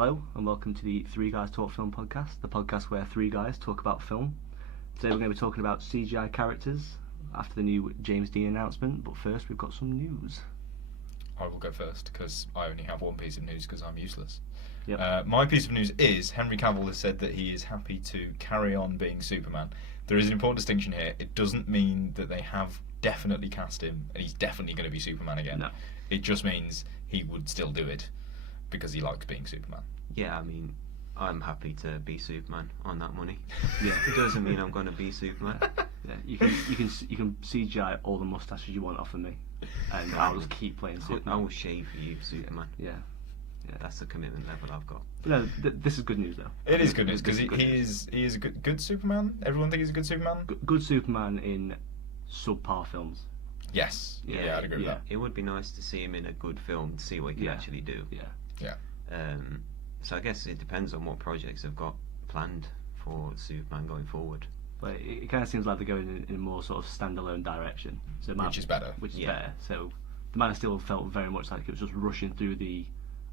Hello and welcome to the Three Guys Talk Film podcast, the podcast where three guys talk about film. Today we're going to be talking about CGI characters after the new James Dean announcement, but first we've got some news. I will go first because I only have one piece of news because I'm useless. Yep. My piece of news is Henry Cavill has said that he is happy to carry on being Superman. There is an important distinction here. It doesn't mean that they have definitely cast him and he's definitely going to be Superman again. No. It just means he would still do it because he likes being Superman. Yeah, I mean, I'm happy to be Superman on that money. Yeah. It doesn't mean I'm going to be Superman. Yeah, you can CGI all the mustaches you want off of me, and I'll just keep playing Superman. I will shave for you, Superman. Yeah. That's the commitment level I've got. No, this is good news though. It is good news because he is a good Superman. Everyone thinks he's a good Superman. Good Superman in subpar films. Yes. Yeah, I'd agree with that. It would be nice to see him in a good film to see what he can actually do. Yeah. So I guess it depends on what projects they've got planned for Superman going forward. But it kind of seems like they're going in a more sort of standalone direction. So Which is better. Better. So the Man of Steel felt very much like it was just rushing through the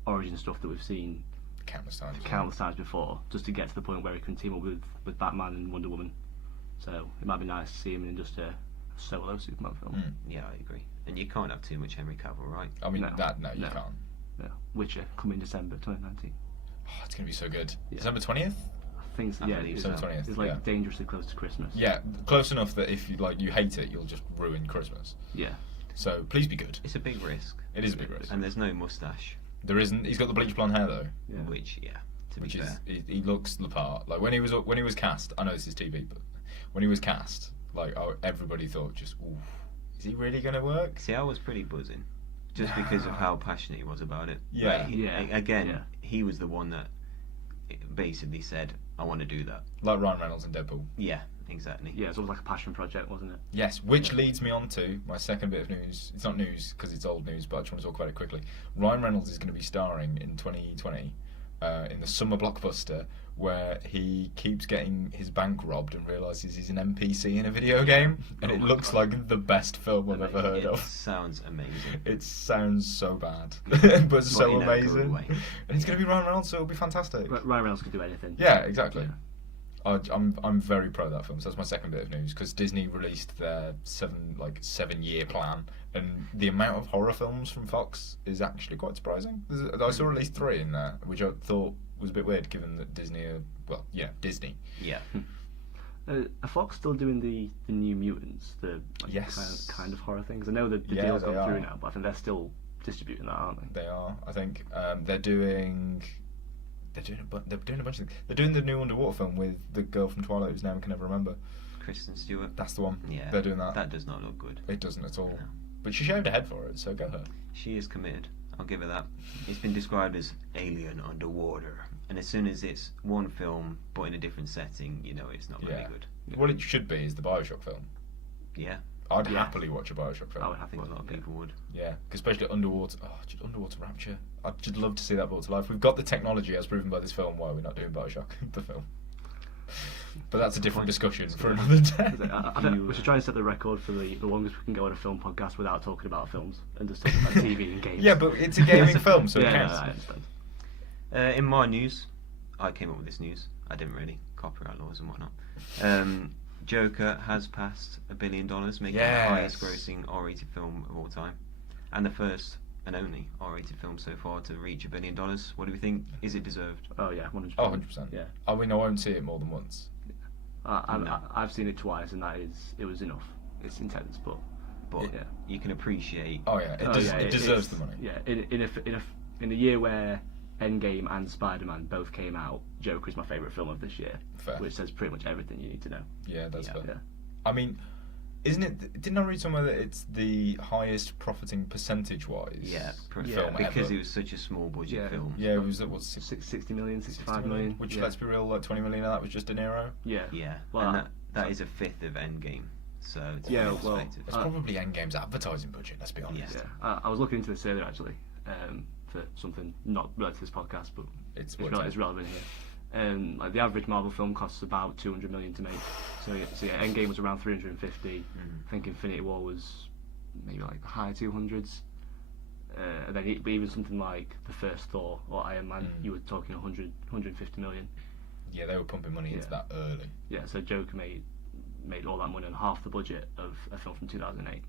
origin stuff that we've seen countless times before, just to get to the point where he can team up with Batman and Wonder Woman. So it might be nice to see him in just a solo Superman film. Yeah, I agree. And you can't have too much Henry Cavill, right? I mean, you can't. No. Witcher coming December 2019. Oh, it's going to be so good. Yeah. December 20th? I think so, December 20th. It's like dangerously close to Christmas. Yeah, close enough that if you hate it, you'll just ruin Christmas. Yeah. So please be good. It's a big risk. It is a big risk. And there's no moustache. There isn't. He's got the bleach blonde hair though. Yeah. Which is he looks the part. Like when he was cast. I know this is TV, but when he was cast, everybody thought just, ooh, is he really going to work? See, I was pretty buzzing, just because of how passionate he was about it. Yeah. He was the one that basically said, I want to do that. Like Ryan Reynolds in Deadpool. Yeah, exactly. Yeah, it's almost like a passion project, wasn't it? Yes, which leads me on to my second bit of news. It's not news because it's old news, but I just want to talk about it quickly. Ryan Reynolds is going to be starring in 2020 in the summer blockbuster where he keeps getting his bank robbed and realises he's an NPC in a video game, and it looks like the best film I've ever heard of. It sounds amazing. It sounds so bad, but so amazing. And it's going to be Ryan Reynolds, so it'll be fantastic. Ryan Reynolds can do anything. Yeah, exactly. Yeah. I'm very pro of that film. So that's my second bit of news because Disney released their 7-year plan, and the amount of horror films from Fox is actually quite surprising. I saw at least 3 in there, which I thought was a bit weird given that Disney are, Disney. Yeah. Are Fox still doing the New Mutants, the kind of horror things? I know that the deal's gone through now, but I think they're still distributing that, aren't they? They are. I think they're doing a bunch of things. They're doing the new underwater film with the girl from Twilight whose name I can never remember. Kristen Stewart. That's the one. Yeah. They're doing that. That does not look good. It doesn't at all. No. But she shaved her head for it, so go her. She is committed. I'll give her that. It's been described as alien underwater, and as soon as it's one film but in a different setting, it's not going to be good. What it should be is the Bioshock film. Yeah. I'd happily watch a Bioshock film. I think a lot of people would. Yeah, especially underwater. Oh, just Underwater Rapture. I'd just love to see that brought to life. We've got the technology, as proven by this film. Why are we not doing Bioshock, the film? But that's a different discussion for another day. I think we should try and set the record for the longest we can go on a film podcast without talking about films and just talking about TV and games. Yeah, but it's a gaming film, so it counts. I understand. In my news, I came up with this news. I didn't really. Copyright laws and whatnot. Joker has passed $1 billion, making it the highest grossing R-rated film of all time. And the first and only R-rated film so far to reach $1 billion. What do we think? Is it deserved? Oh yeah, 100%. Oh, 100%. Yeah. I mean, I won't see it more than once. I've seen it twice, and it was enough. It's intense, but you can appreciate. Oh yeah, it deserves the money. Yeah, in a year where Endgame and Spider-Man both came out, Joker is my favourite film of this year. Fair. Which says pretty much everything you need to know. Yeah, that's fair. Yeah. I mean, isn't it? Didn't I read somewhere that it's the highest profiting percentage-wise? Yeah, film because ever? it was such a small budget film. Yeah, it was 60 million, 65 million. Which, let's be real, like 20 million of that was just De Niro. Yeah. Yeah, well, and that is a fifth of Endgame. So it's it's probably Endgame's advertising budget. Let's be honest. Yeah. I was looking into this earlier actually, for something not related to this podcast, but it's relevant here. Like the average Marvel film costs about 200 million to make. So Endgame was around 350. I think Infinity War was maybe like the high 200s. And then even something like the first Thor or Iron Man, you were talking 150 million. Yeah, they were pumping money into that early. Yeah, so Joker made all that money on half the budget of a film from 2008.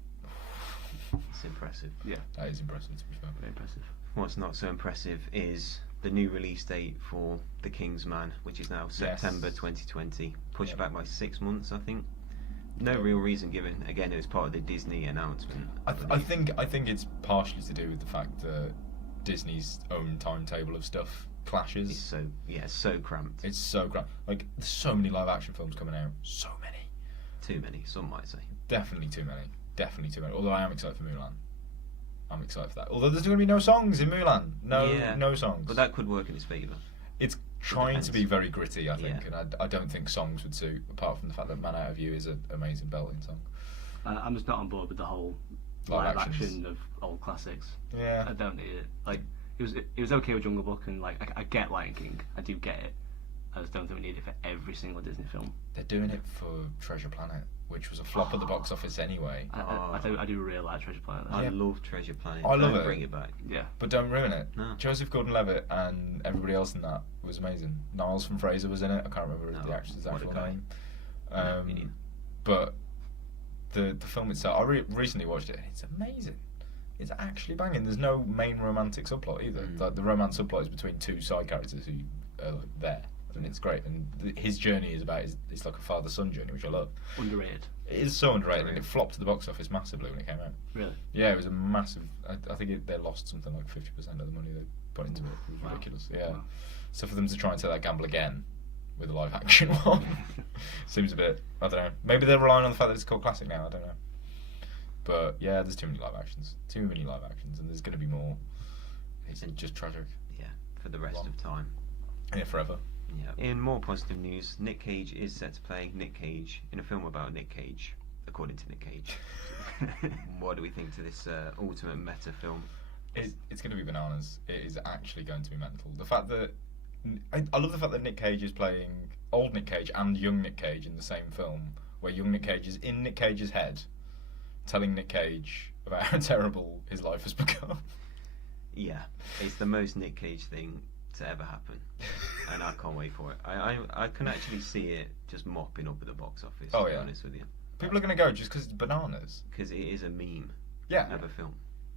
It's impressive. Yeah, that is impressive, to be fair. Very impressive. What's not so impressive is the new release date for The Kingsman, which is now September 2020, pushed back by 6 months, I think. No real reason given. Again, it was part of the Disney announcement. I think it's partially to do with the fact that Disney's own timetable of stuff clashes. It's so cramped. It's so cramped. Like, there's so many live action films coming out. So many. Too many, some might say. Definitely too many. Definitely too many. Although I am excited for Mulan. I'm excited for that. Although there's going to be no songs in Mulan. No songs. But that could work in its favour. It's trying to be very gritty, I think, and I don't think songs would suit, apart from the fact that Man Out of You is an amazing belting song. I'm just not on board with the whole live action of old classics. Yeah. I don't need it. Like, it was okay with Jungle Book, and like I get Lion King. I do get it. I just don't think we need it for every single Disney film. They're doing it for Treasure Planet, which was a flop at the box office anyway. I do really like Treasure Planet. I love Treasure Planet. I love it. Bring it back. Yeah. But don't ruin it. No. Joseph Gordon-Levitt and everybody else in that was amazing. Niles from Fraser was in it. I can't remember the actor's actual name. But the film itself, I recently watched it, and it's amazing. It's actually banging. There's no main romantic subplot either. Like, the romance subplot is between two side characters who are there. And it's great, and his journey is about it's like a father-son journey, which I love. Underrated. It is so underrated, and it flopped to the box office massively when it came out. Really? Yeah, it was a massive. I think they lost something like 50% of the money they put into it. It was ridiculous. Yeah. Wow. So for them to try and take that gamble again with a live action one seems a bit. I don't know. Maybe they're relying on the fact that it's called classic now. I don't know. But yeah, there's too many live actions, and there's going to be more. It's just tragic. Yeah, for the rest of time. Yeah, forever. Yeah. In more positive news, Nic Cage is set to play Nic Cage in a film about Nic Cage, according to Nic Cage. What do we think to this ultimate meta film? It's going to be bananas. It is actually going to be mental. The fact that I love the fact that Nic Cage is playing old Nic Cage and young Nic Cage in the same film, where young Nic Cage is in Nic Cage's head, telling Nic Cage about how terrible his life has become. Yeah, it's the most Nic Cage thing to ever happen, and I can't wait for it. I can actually see it just mopping up at the box office. To be honest with you, people are going to go just because it's bananas. Because it is a meme. Yeah. Of a film.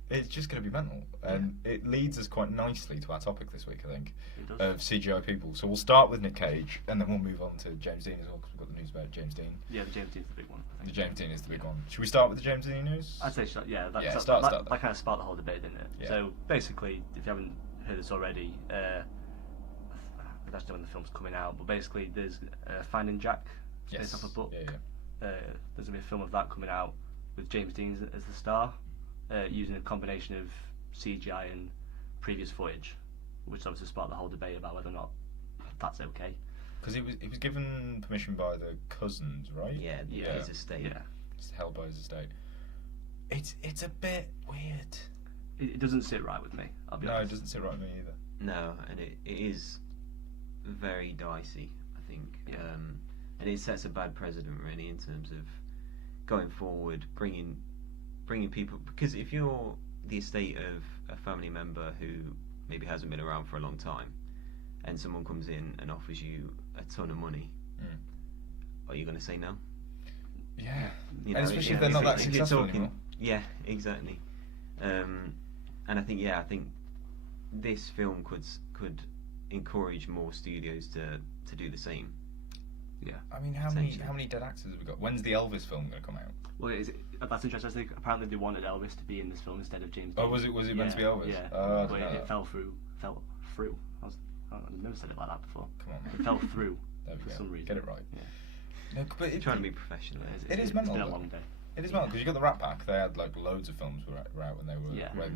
It's just going to be mental, and it leads us quite nicely to our topic this week, I think, of CGI people. So we'll start with Nic Cage, and then we'll move on to James Dean as well, because we've got the news about James Dean. Yeah, the James Dean's the big one. The James Dean is the big one. Should we start with the James Dean news? I'd say start. That kind of sparked the whole debate, didn't it? Yeah. So basically, if you haven't heard this already, I don't know when the film's coming out, but basically there's Finding Jack, based off a book. Yeah. There's going to be a film of that coming out with James Dean as the star, using a combination of CGI and previous footage, which obviously sparked the whole debate about whether or not that's okay. Because it was given permission by the cousins, right? Yeah, his estate. Yeah, it's held by his estate. It's a bit weird. It doesn't sit right with me. I'll be honest. No, it doesn't sit right with me either. No, and it is very dicey, I think. Yeah. And it sets a bad precedent, really, in terms of going forward, bringing people. Because if you're the estate of a family member who maybe hasn't been around for a long time, and someone comes in and offers you a ton of money, are you going to say no? Yeah. And especially if they're not that successful anymore. Yeah, exactly. And I think this film could encourage more studios to do the same. Yeah. I mean, how many dead actors have we got? When's the Elvis film going to come out? Well, that's interesting. I think apparently they wanted Elvis to be in this film instead of James Dean. Oh, was it meant to be Elvis? Yeah. But it fell through. I've never said it like that before. Come on, man. It fell through for some reason. Get it right. Yeah. No, but you're trying to be professional. It is mental. It's been a long day. It is mental because you got the Rat Pack. They had like loads of films were out when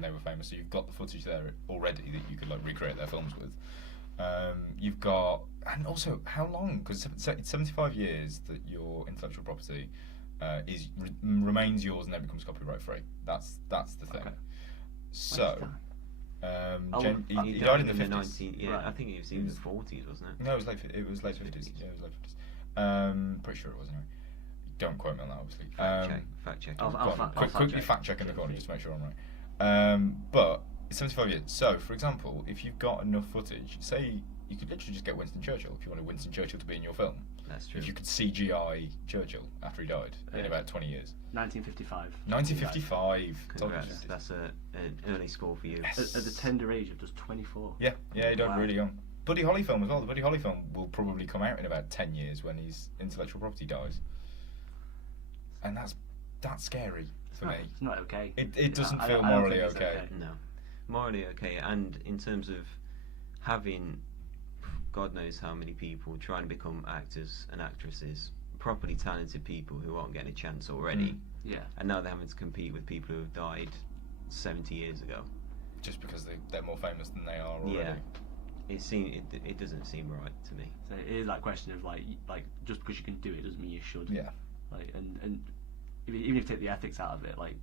they were famous. So you've got the footage there already that you could like recreate their films with. You've got, and also how long? Because it's 75 years that your intellectual property remains yours and never becomes copyright free. That's the thing. Okay. So. He died in the 50s. I think he was in the 40s, wasn't it? No, it was late 50s. Yeah, it was late 50s. Pretty sure it was anyway. Don't quote me on that, obviously. Fact check. I'll quickly fact check in the corner just to make sure I'm But it's 75 years. So, for example, if you've got enough footage, say you could literally just get Winston Churchill if you wanted Winston Churchill to be in your film. That's true. If you could CGI Churchill after he died in about 20 years. 1955. 1955. Congrats. That's an early score for you. Yes. At the tender age of just 24. Yeah, he died really young. Buddy Holly film as well. The Buddy Holly film will probably come out in about 10 years when his intellectual property dies. And that's scary for me. It's not okay. It doesn't feel morally okay. No. Morally okay, and in terms of having God knows how many people trying to become actors and actresses, properly talented people who aren't getting a chance already. Yeah. And now they're having to compete with people who have died 70 years ago. Just because they're more famous than they are already. Yeah. It doesn't seem right to me. So it is that question of like just because you can do it doesn't mean you should. Yeah. Like and even if you take the ethics out of it, like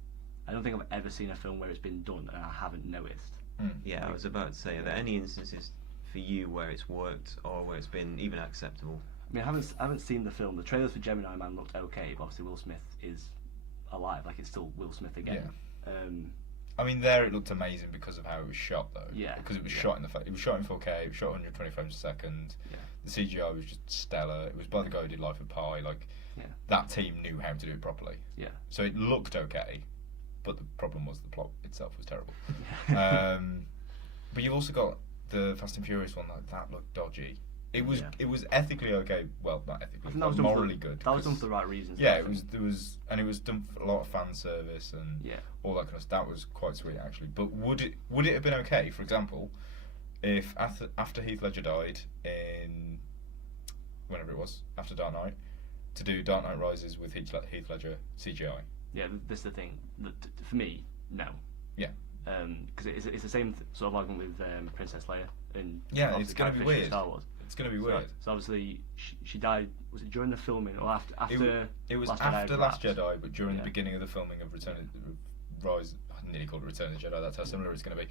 I don't think I've ever seen a film where it's been done and I haven't noticed. Yeah, I was about to say, are there any instances for you where it's worked or where it's been even acceptable? I mean, I haven't seen the film. The trailers for Gemini Man looked okay, but obviously Will Smith is alive. Like it's still Will Smith again. Yeah. I mean, there it looked amazing because of how it was shot, though. Yeah. Because it was shot it was shot in 4K. It was shot 120 frames a second. Yeah. The CGI was just stellar. It was by the guy who did Life of Pi. Like, that team knew how to do it properly. Yeah. So it looked okay, but the problem was the plot itself was terrible. But you've also got the Fast and Furious one. That looked dodgy. It was ethically okay. Well, not ethically, but morally good. That was done for the right reasons. Yeah, it was done for a lot of fan service and all that kind of stuff. That was quite sweet actually. But would it have been okay, for example, if after Heath Ledger died in whenever it was after Dark Knight, to do Dark Knight Rises with Heath Ledger CGI? Yeah, this is the thing. For me, no. Yeah. Because it's the same sort of argument with Princess Leia and it's going to be weird. Star Wars. It's going to be weird. So obviously she died. Was it during the filming or after? It was after Last Jedi, but during the beginning of the filming of Rise. I nearly called it Return of the Jedi. That's how similar it's going to be.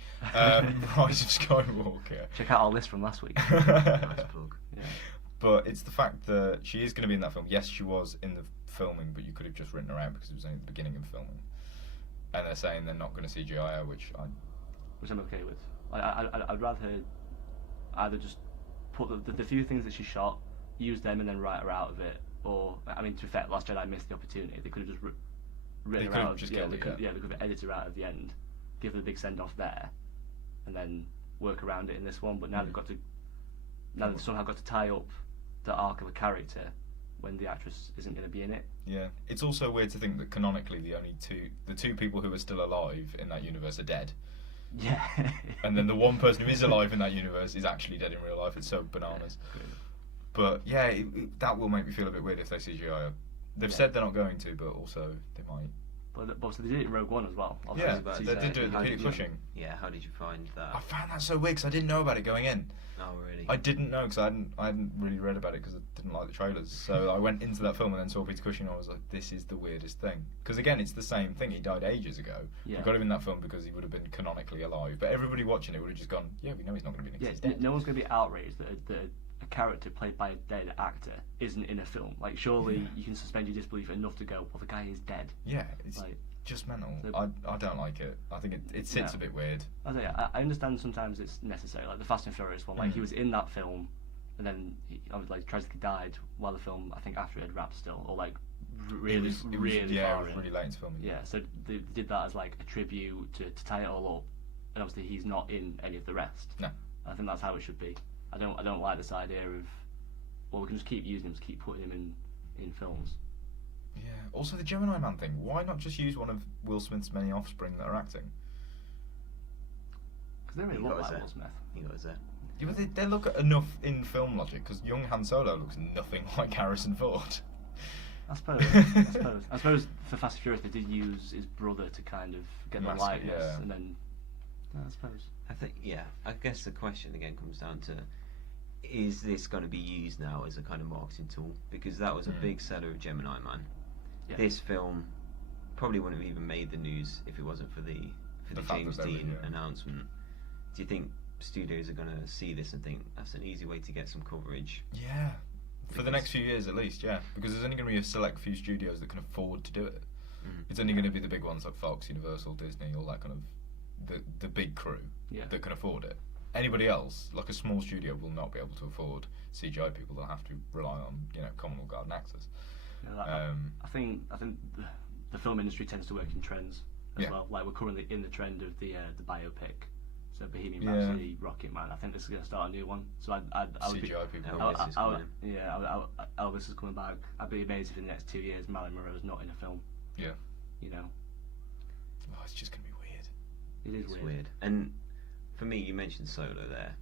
Rise of Skywalker. Check out our list from last week. Nice plug. Yeah. But it's the fact that she is going to be in that film. Yes, she was in the filming, but you could have just written her out because it was only the beginning of the filming. And they're saying they're not going to CGI her, which I'm okay with. I'd rather her either just put the few things that she shot, use them, and then write her out of it. Or, I mean, to be fair, Last Jedi missed the opportunity. They could have just written her out. They could have edited her out at the end, give her the big send off there, and then work around it in this one. But now they've somehow got to tie up the arc of a character when the actress isn't going to be in it. Yeah, it's also weird to think that canonically the two people who are still alive in that universe are dead. Yeah. And then the one person who is alive in that universe is actually dead in real life. It's so bananas. Yeah, but yeah, that will make me feel a bit weird if they CGI her. They've said they're not going to, but also they might. But obviously they did it in Rogue One as well. Yeah, they did do it with Peter Cushing. Yeah, how did you find that? I found that so weird because I didn't know about it going in. Oh, really? I didn't know because I hadn't really read about it because I didn't like the trailers. So I went into that film and then saw Peter Cushing and I was like, this is the weirdest thing. Because again, it's the same thing. He died ages ago. Yeah. We got him in that film because he would have been canonically alive. But everybody watching it would have just gone, yeah, we know he's not going to be in it. He's dead. No one's going to be outraged that a character played by a dead actor isn't in a film. Like, surely you can suspend your disbelief enough to go, well, the guy is dead. Yeah, it's just mental. I don't like it. I think it sits a bit weird. I understand sometimes it's necessary, like the Fast and Furious one. Like he was in that film, and then he tragically died while the film, I think, after it had wrapped still, or like really far in. Really late into filming. Yeah, so they did that as like a tribute to tie it all up, and obviously he's not in any of the rest. No, I think that's how it should be. I don't like this idea of, well, we can just keep using him, just keep putting him in films. Yeah. Also, the Gemini Man thing. Why not just use one of Will Smith's many offspring that are acting? Because they really look like Will Smith. He got his there. Yeah, but they look enough in film logic. Because young Han Solo looks nothing like Harrison Ford. I suppose for Fast and Furious they did use his brother to kind of get the likeness, and then I suppose. I guess the question again comes down to, is this going to be used now as a kind of marketing tool? Because that was a big seller of Gemini Man. Yeah. This film probably wouldn't have even made the news if it wasn't for the James Dean announcement. Do you think studios are going to see this and think that's an easy way to get some coverage? Yeah, for the next few years at least, yeah. Because there's only going to be a select few studios that can afford to do it. It's only going to be the big ones like Fox, Universal, Disney, all that kind of the big crew Yeah. that can afford it. Anybody else, like a small studio, will not be able to afford CGI people. They'll have to rely on Commonwealth Garden actors. Yeah, I think the film industry tends to work in trends as well. Like we're currently in the trend of the biopic. So Bohemian Rhapsody, Rocket Man. I think this is going to start a new one. So I would CGI be, people. Elvis is coming back. I'd be amazed if in the next 2 years Marilyn Monroe's not in a film. Yeah. Oh, it's just going to be weird. It is weird. And for me, you mentioned Solo there.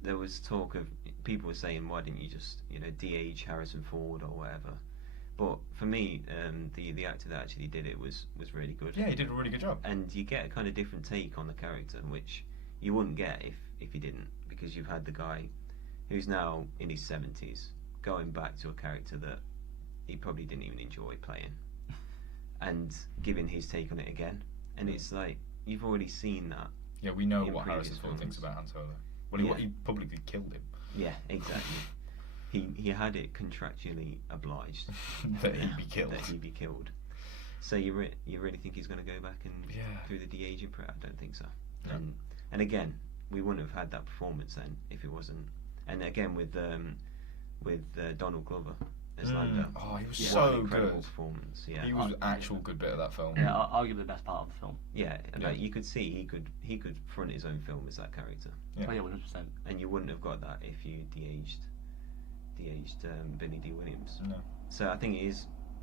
There was talk of people were saying, why didn't you just de-age Harrison Ford or whatever? But for me, the actor that actually did it was really good. Yeah, he did a really good job. And you get a kind of different take on the character, which you wouldn't get if you didn't, because you've had the guy who's now in his 70s going back to a character that he probably didn't even enjoy playing, and giving his take on it again. And it's like you've already seen that. Yeah, we know what Harrison Ford thinks about Han Solo. Well, he publicly killed him. Yeah, exactly. He had it contractually obliged that he'd be killed. That he'd be killed. So you really think he's going to go back and through the de-aging? I don't think so. No. And again, we wouldn't have had that performance then if it wasn't. And again with Donald Glover as Lando. Oh, he was so incredible good. Performance. Yeah, he was actual good bit of that film. Yeah, arguably the best part of the film. Yeah, like you could see he could front his own film as that character. Yeah. Oh yeah, 100%. And you wouldn't have got that if you de-aged Billy D. Williams. No. So I think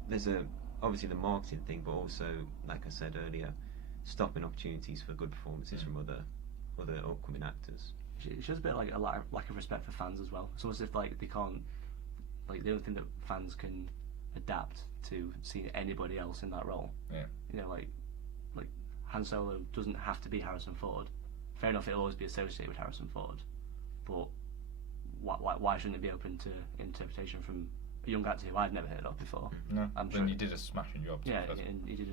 there's obviously the marketing thing, but also, like I said earlier, stopping opportunities for good performances from other upcoming actors. It shows a bit like a lack of respect for fans as well. It's almost as if they can't, they don't think that fans can adapt to seeing anybody else in that role. Yeah. Like Han Solo doesn't have to be Harrison Ford. Fair enough, it'll always be associated with Harrison Ford, but why shouldn't it be open to interpretation from a young actor who I'd never heard of before? No, I'm then you did a smashing job. Yeah, and he did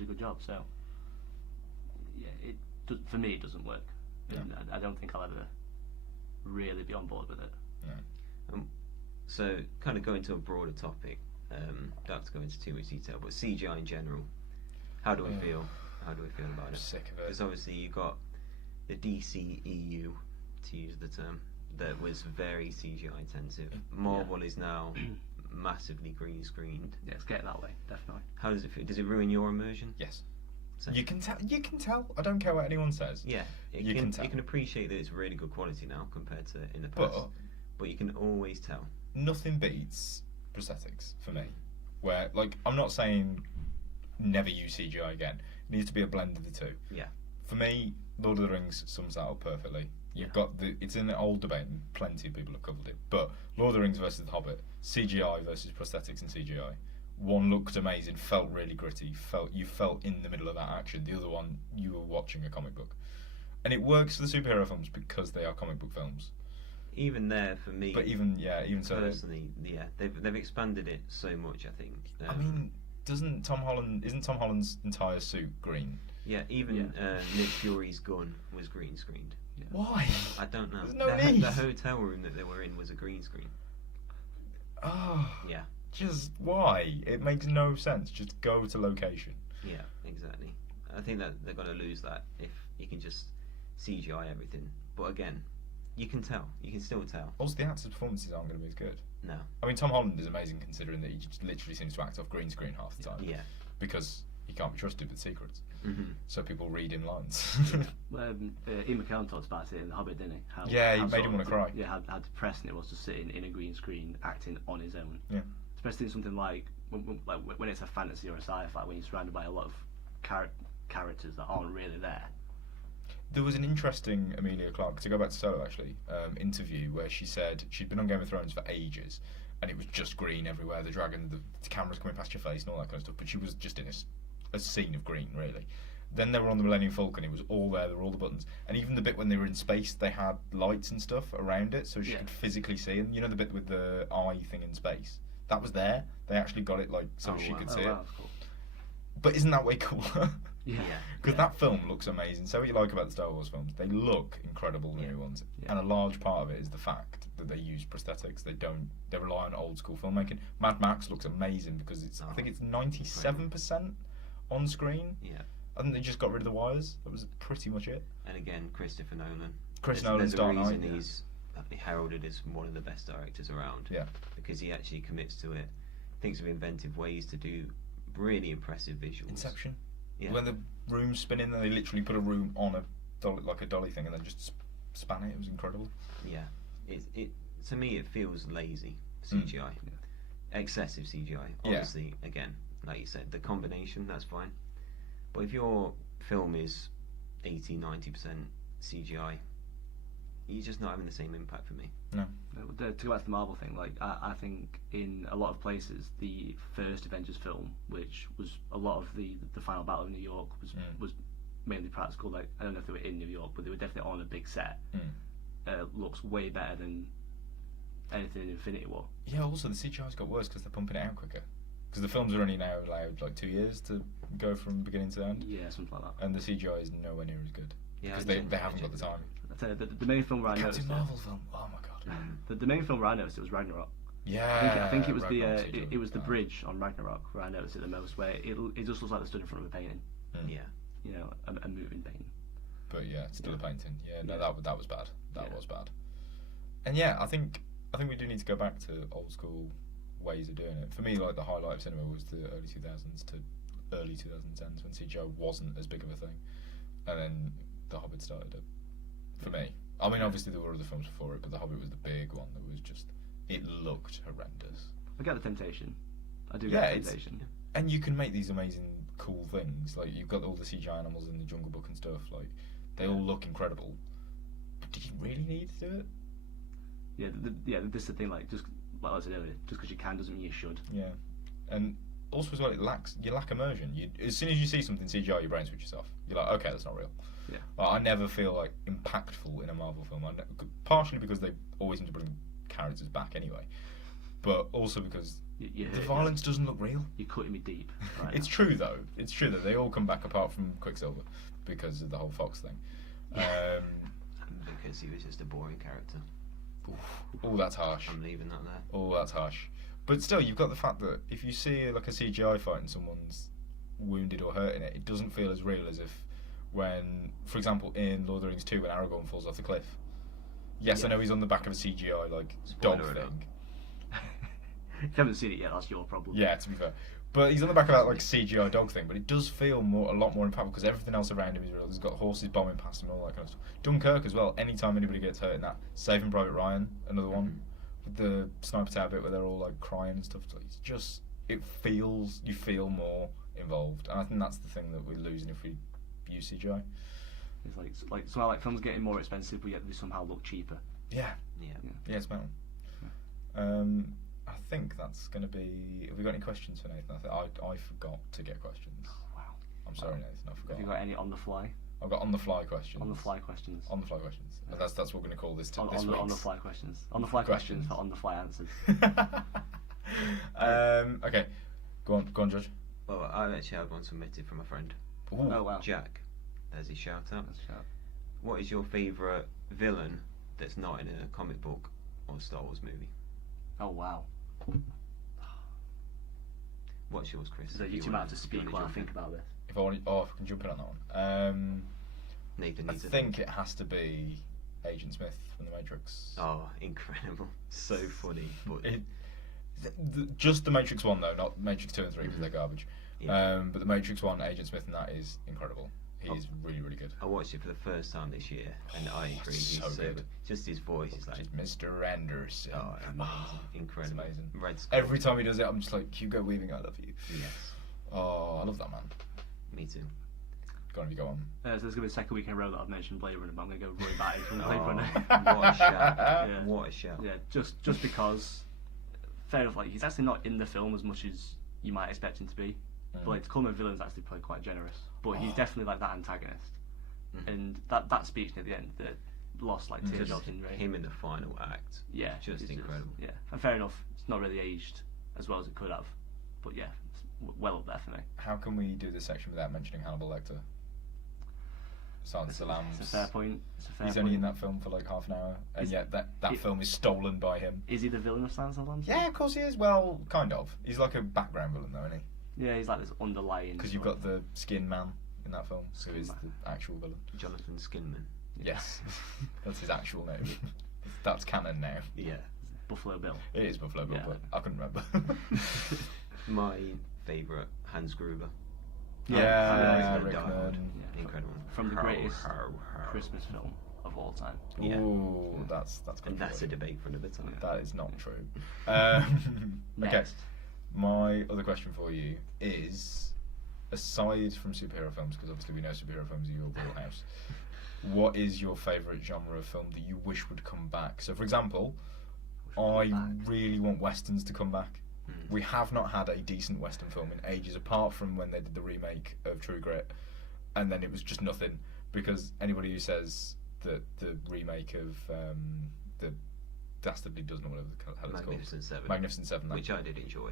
a good job. So yeah, for me it doesn't work. Yeah. I don't think I'll ever really be on board with it. No. So kind of going to a broader topic. Don't have to go into too much detail, but CGI in general. How do we feel? How do we feel about it? Sick of it. Because obviously you got the DCEU, to use the term, that was very CGI intensive. Marvel is now massively green screened. Yeah, it's getting that way, definitely. How does it feel? Does it ruin your immersion? Yes. So, you can tell. I don't care what anyone says. Yeah, you can tell. You can appreciate that it's really good quality now compared to in the past. But you can always tell. Nothing beats prosthetics for me. Where, I'm not saying never use CGI again. It needs to be a blend of the two. Yeah. For me, Lord of the Rings sums that up perfectly. You've got it's in an old debate and plenty of people have covered it. But Lord of the Rings versus The Hobbit, CGI versus prosthetics and CGI. One looked amazing, felt really gritty, you felt in the middle of that action. The other one, you were watching a comic book. And it works for the superhero films because they are comic book films. Even there, for me, but even so, personally, they've expanded it so much. I think. I mean, isn't Tom Holland's entire suit green? Yeah, even Nick Fury's gun was green screened. Yeah. Why? I don't know. There's no need. The hotel room that they were in was a green screen. Oh. Yeah. Just why? It makes no sense. Just go to location. Yeah, exactly. I think that they're going to lose that if you can just CGI everything. But again, you can tell. You can still tell. Also, the actors' performances aren't going to be as good. No. I mean, Tom Holland is amazing considering that he just literally seems to act off green screen half the time. Yeah. Because he can't be trusted with secrets. Mm-hmm. So people read in lines. Ian McKellen talked about it in The Hobbit, didn't he? How he made him want to cry. Yeah, how depressing it was to sit in a green screen acting on his own. Yeah. Especially in something like when it's a fantasy or a sci-fi, when you're surrounded by a lot of characters that aren't really there. There was an interesting Emilia Clarke, to go back to Solo actually, interview where she said she'd been on Game of Thrones for ages and it was just green everywhere, the dragon, the cameras coming past your face and all that kind of stuff, but she was just in a scene of green, really. Then they were on the Millennium Falcon, it was all there were all the buttons, and even the bit when they were in space, they had lights and stuff around it so she could physically see, and the bit with the eye thing in space, that was there. They actually got it so she could see it. That's cool. But isn't that way cooler? Yeah. Because that film looks amazing. So what you like about the Star Wars films, they look incredible, the new ones. Yeah. And a large part of it is the fact that they use prosthetics. They rely on old school filmmaking. Mad Max looks amazing because I think it's 97% on screen. Yeah. I think they just got rid of the wires. That was pretty much it. And again, Christopher Nolan. Nolan's Dark Knight. There's a reason he's heralded as one of the best directors around. Yeah. Because he actually commits to it, thinks of inventive ways to do really impressive visuals. Inception. Yeah. When the room's spinning, they literally put a room on a dolly, like a dolly thing, and then just span it. It was incredible. Yeah. It to me it feels lazy CGI, excessive CGI. Obviously, again, like you said, the combination that's fine. But if your film is 80-90% CGI, you're just not having the same impact for me. No. To go back to the Marvel thing, like I think in a lot of places the first Avengers film, which was a lot of the final battle in New York, was mainly practical. Like I don't know if they were in New York, but they were definitely on a big set. Looks way better than anything in Infinity War. Yeah. Also, the CGI's got worse because they're pumping it out quicker. Because the films are only now allowed like 2 years to go from beginning to end. Yeah, something like that. And the CGI is nowhere near as good. Yeah, because they haven't got the time. I tell you, the main film where I noticed Captain Marvel film. Oh my god. The main film where I noticed it was Ragnarok. Yeah. I think it was Ragnarok the bridge on Ragnarok where I noticed it the most, where it just looks like they stood in front of a painting. Yeah. You know, a moving painting. But yeah, it's still a painting. Yeah, no, that was bad. That was bad. And yeah, I think we do need to go back to old school ways of doing it. For me, like the highlight of cinema was the early 2000s to early 2010s when CGI wasn't as big of a thing, and then The Hobbit started it. For me, I mean, obviously there were other films before it, but The Hobbit was the big one that was just, it looked horrendous. I get the temptation. I do get the temptation. And you can make these amazing, cool things. Like you've got all the CGI animals in the Jungle Book and stuff. Like they all look incredible. But did you really need to do it? Yeah, this is the thing. Like just like I said earlier, just because you can doesn't mean you should. Yeah, and also as well, you lack immersion. As soon as you see something CGI, your brain switches off. You're like, okay, that's not real. Yeah. Like, I never feel like impactful in a Marvel film. Partially because they always seem to bring characters back anyway, but also because the violence doesn't look real. You're cutting me deep. Right It's true though. It's true that they all come back apart from Quicksilver because of the whole Fox thing. Because he was just a boring character. Oh, that's harsh. I'm leaving that there. Oh, that's harsh. But still, you've got the fact that if you see like a CGI fight and someone's wounded or hurt in it, it doesn't feel as real as if when, for example, in Lord of the Rings 2, when Aragorn falls off the cliff. Yes, I know he's on the back of a CGI like dog thing. If you haven't seen it yet, that's your problem. Yeah, to be fair. But he's on the back of that like CGI dog thing, but it does feel a lot more impactful because everything else around him is real. There's got horses bombing past him and all that kind of stuff. Dunkirk as well, anytime anybody gets hurt in that. Saving Private Ryan, another one. With the sniper tower bit where they're all like crying and stuff. It's just, you feel more involved. And I think that's the thing that we're losing if we use CGI. It's like somehow like films getting more expensive, but yet they somehow look cheaper. Yeah, it's better. I think that's going to be... Have we got any questions for Nathan? I forgot to get questions. Oh, wow. I'm sorry, Nathan, I forgot. Have you got any on the fly? I've got on-the-fly questions. On-the-fly questions. On-the-fly questions. Yeah. That's what we're going to call this On the fly questions. On-the-fly questions, not on-the-fly answers. Okay. Go on, Judge. Well, I actually had one submitted from a friend. Ooh. Oh, wow. Jack. There's his shout out. What is your favourite villain that's not in a comic book or Star Wars movie? Oh, wow. What's yours, Chris? So you two might have to speak while I think about this. If I can jump in on that one. Nathan I think it has to be Agent Smith from The Matrix. Oh, incredible. So funny. But just The Matrix 1 though, not Matrix 2 and 3 because they're garbage. Yeah. But The Matrix 1, Agent Smith and that is incredible. He's really, really good. I watched it for the first time this year and I agree. He's so good. Just his voice is like... Mr. Anderson. Oh, amazing. Incredible. It's amazing. Red Skull. Every time he does it, I'm just like, Hugo Weaving, I love you. Yes. Oh, I love that man. Me too. Go on, go on. So there's going to be the second week in a row that I've mentioned Blade Runner, but I'm going to go Roy Batty from Blade Runner. What a shout. Yeah. What a shout. Yeah, just because, fair enough, like, he's actually not in the film as much as you might expect him to be. But like, to call him a villain is actually probably quite generous. But he's definitely like that antagonist. And that speech at the end that lost like teardrops in rain. Him in the final act. Yeah. Just incredible. Yeah. And fair enough, it's not really aged as well as it could have. But yeah, it's well up there for me. How can we do this section without mentioning Hannibal Lecter? Silence of the Lambs. It's a fair point. He's only in that film for like half an hour, and yet that film is stolen by him. Is he the villain of Silence of the Lambs? Yeah, of course he is. Well, kind of. He's like a background villain, though, isn't he? Yeah, he's like this underlying... Because you've got the Skin Man, in that film, who is the actual villain. Jonathan Skinman. Yes, that's his actual name. That's canon now. Yeah. Buffalo Bill. It is Buffalo Bill, Yeah. but I couldn't remember. My favourite, Hans Gruber. Yeah, Rickman. Rickman. Yeah. Incredible. From the greatest How. Christmas film of all time. Yeah. Ooh, that's good. And that's a debate for another time. That is not true. Okay, Next. my other question for you is, aside from superhero films, because obviously we know superhero films are your wheelhouse, what is your favourite genre of film that you wish would come back? So, for example, I really want westerns to come back. We have not had a decent western film in ages, apart from when they did the remake of True Grit, and then it was just nothing. Because anybody who says that the remake of the Dastardly Dozen, or whatever the hell it's Magnificent Seven. Magnificent Seven, Which I did enjoy.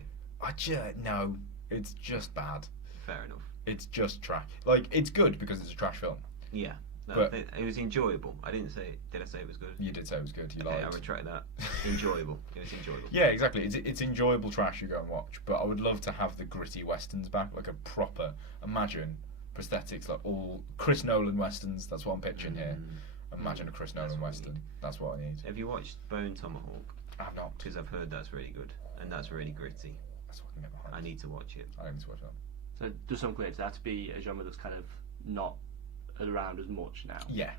no, it's just bad. Fair enough. It's just trash. Like, it's good because it's a trash film. Yeah. No, But- it was enjoyable. I didn't say. Did I say it was good? You did say it was good. You Okay, I lied. retract that. Enjoyable. It was enjoyable. Yeah, exactly. It's enjoyable trash you go and watch. But I would love to have the gritty westerns back, like a proper. Imagine Prosthetics, like all Chris Nolan westerns. That's what I'm picturing here. Imagine a Chris Nolan That's what we western. need. That's what I need. Have you watched Bone Tomahawk? I have not. Because I've heard that's really good, and that's really gritty. That's what I can get behind. I need to watch it. I need to watch that. So just so I'm clear, does that have to be a genre that's kind of not around as much now? Yeah.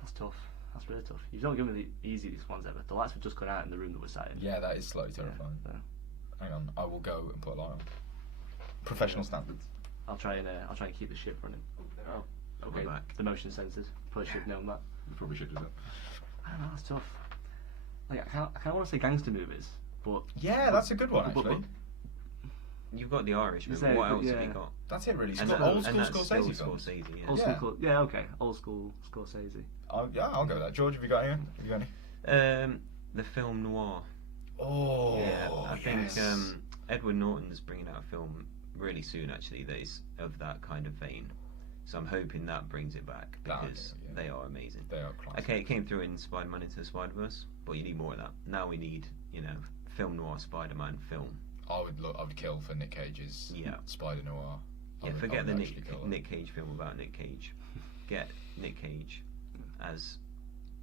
That's tough. That's really tough. You've not given me the easiest ones ever. The lights have just gone out in the room that we're sat in. Yeah, that is slightly terrifying. So Hang on, I will go and put a light on. Professional standards. I'll try and keep the ship running. Oh, okay. We're back. The motion sensors. Probably should have known that. You probably should do that. I don't know. That's tough. Like I kind of want to say gangster movies, but Yeah, that's a good one but- actually. You've got The Irishman. Is there- What else have yeah. you got? That's it really. And Sco- that- old school and that's Scorsese still films. Scorsese, yeah. old Yeah. school. Yeah, okay. Old school Scorsese. I'll go with that. George, have you got any? Have you got any? The film noir. Oh, Yeah, I think yes. Edward Norton's bringing out a film really soon, actually, that is of that kind of vein. So I'm hoping that brings it back That'll because do, yeah. they are amazing. They are classic. Okay, it came through in Spider-Man Into the Spider-Verse, but you need more of that. Now we need, film noir Spider-Man film. I would kill for Nic Cage's Yeah. Spider Noir. Yeah, forget the actually kill it. Nick Cage film about Nick Cage. Get Nick Cage as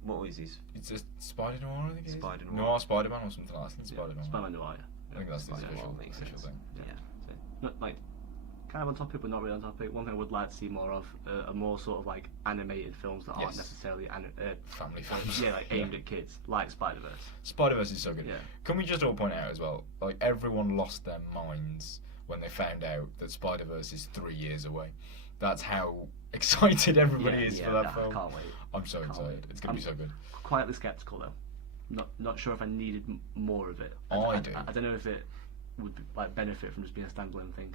what was his? It's just Spider Noir, I think it is. Spider Noir. Noir Spider-Man or something like that. I think Yeah, Spider Noir. Spider-Man Noir. I think that's the Spider-Man official, makes official sense. thing. Yeah. So, not like kind of on topic, but not really on topic. One thing I would like to see more of are more sort of like animated films that aren't Yes. necessarily Family films. yeah, like aimed at kids, like Spider-Verse. Spider-Verse is so good. Yeah. Can we just all point out as well, like everyone lost their minds when they found out that Spider-Verse is 3 years away. That's how excited everybody is for that I film. can't wait. I'm so Can't excited. wait. It's going to be so good. Quietly skeptical though. Not sure if I needed more of it. I do. I don't know if it would like benefit from just being a standalone thing.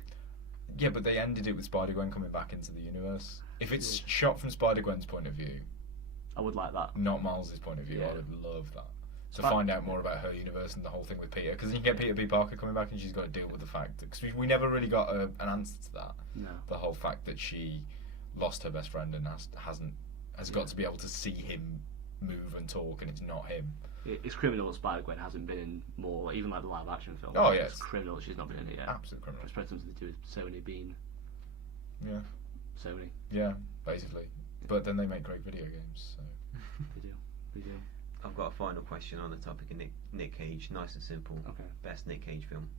Yeah, but they ended it with Spider-Gwen coming back into the universe. If it's shot from Spider-Gwen's point of view, I would like that. not Miles' point of view, Yeah. I would love that. To But- find out more about her universe and the whole thing with Peter, because then you get Peter B. Parker coming back and she's got to deal with the fact because we never really got an answer to that. No. The whole fact that she lost her best friend and has got to be able to see him move and talk, and it's not him. It's criminal that Spider-Gwen hasn't been in more, like, even like the live-action film. Oh, yeah, It's criminal that she's not been in it yet. Absolute criminal. It's probably something to do with Sony being Yeah, Sony. yeah, basically. But then they make great video games. So. They do. I've got a final question on the topic of Nick Cage. Nice and simple. Okay. Best Nick Cage film.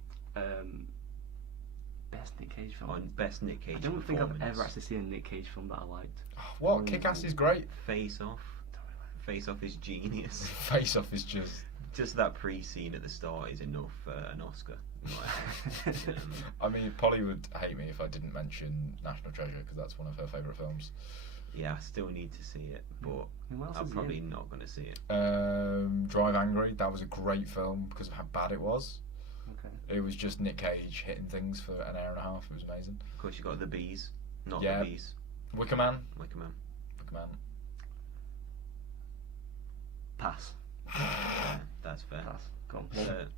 Best Nick Cage film. On best Nick Cage I don't think I've performance. ever actually seen a Nick Cage film that I liked. What? Kick-Ass is great. Face Off. Face Off is genius. Face Off is just. Just that pre-scene at the start is enough for an Oscar. I mean, Polly would hate me if I didn't mention National Treasure because that's one of her favourite films. Yeah, I still need to see it, but What else I'm is he probably in? not going to see it. Drive Angry, that was a great film because of how bad it was. Okay. It was just Nick Cage hitting things for an hour and a half. It was amazing. Of course, you got The Bees, not Yeah. The Bees. Wicker Man. Wicker Man. Pass. Yeah, that's fair. Pass. Go on.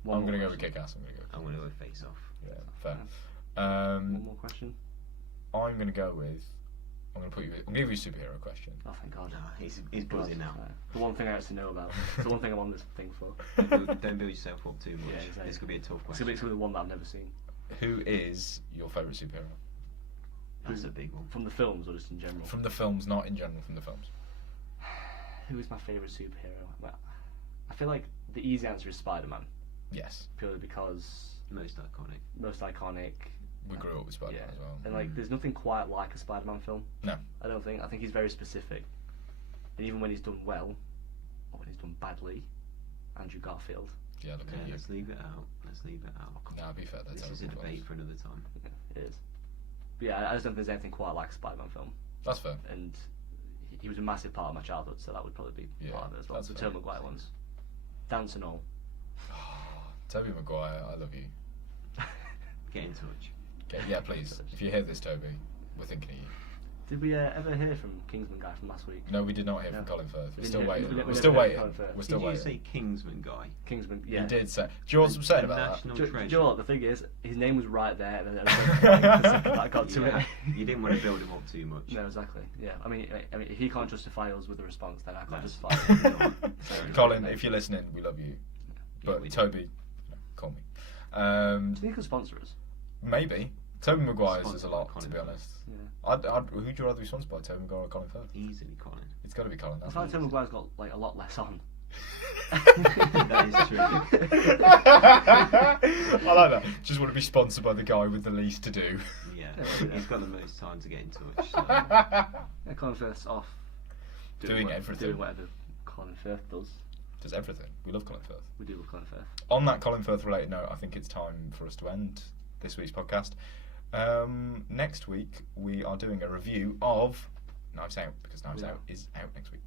One I'm more going to go with question. Kick-Ass. I'm going to go with Face Off. Yeah, fair. One more question. I'm going to go with. I'm going to give you a superhero question. Oh, thank God. No, he's buzzing now. The one thing I actually know about. It's the one thing I'm on this thing for. Don't build yourself up too much. Yeah, exactly. This could be a tough It's question. gonna be the one that I've never seen. Who is your favourite superhero? That's a big one. From the films or just in general? From the films, not in general. From the films. Who is my favourite superhero? Well, I feel like the easy answer is Spider-Man. Yes. Purely because Most iconic. We grew up with Spider-Man as well. And like, there's nothing quite like a Spider-Man film. No. I don't think. I think he's very specific. And even when he's done well, or when he's done badly, Andrew Garfield. Yeah, look at you. Let's leave it out. Nah, be fair. This is a debate for another time. Yeah, it is. But yeah, I just don't think there's anything quite like a Spider-Man film. That's fair. And he was a massive part of my childhood, so that would probably be part of it as well. That's The fair. Tobey Maguire ones. Dance and all. Tobey Maguire, I love you. Get in touch. Okay, yeah, please. If you hear this, Toby, we're thinking of you. Did we ever hear from Kingsman guy from last week? No, we did not hear No. from Colin Firth. We're We still didn't hear- waiting. we We're never still heard waiting. Colin Firth. We're still Did you say waiting. Kingsman guy? Kingsman, yeah. He did say. Do you know what's upsetting about that? National Do you treasure. know what? The thing is, his name was right there, and then the second I got to Yeah, it. you didn't want to build him up too much. No, exactly. Yeah, I mean, if he can't justify us with a response, then I can't That's justify it. Fair enough. Colin, if you're listening, we love you. But we do. Toby, call me. Do you think he could sponsor us? Maybe. Toby Maguire's is a Sponsored by lot, to Colin be Firth. honest. Yeah. Who'd you rather be sponsored by, Toby Maguire or Colin Firth? Easily, Colin. It's got to be Colin. I feel like Tobey Maguire's got like a lot less on. That is true. I like that. Just want to be sponsored by the guy with the least to do. Yeah, Yeah. he's got the most time to get in touch. So. Yeah, Colin Firth's off. Doing everything. Doing whatever Colin Firth does. Does everything. We love Colin Firth. We do love Colin Firth. On that Colin Firth related note, I think it's time for us to end this week's podcast. Next week, we are doing a review of Knives Out, because Knives Out is out next week.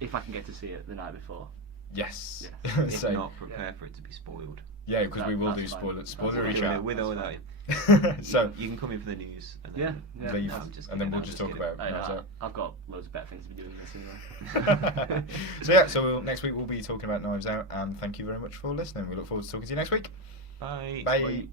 If I can get to see it the night before. Yes. Yeah. If So, not, prepare for it to be spoiled. yeah, because we will do That's fine. spoilery That's chat. fine. With or without That's him. So You can come in for the news. And then Yeah. leave, No, I'm just and then kidding, we'll I'm just just talk kidding. about Knives Out. I've got loads of better things to be doing than this anyway. So yeah, next week we'll be talking about Knives Out, and thank you very much for listening. We look forward to talking to you next week. Bye. Bye.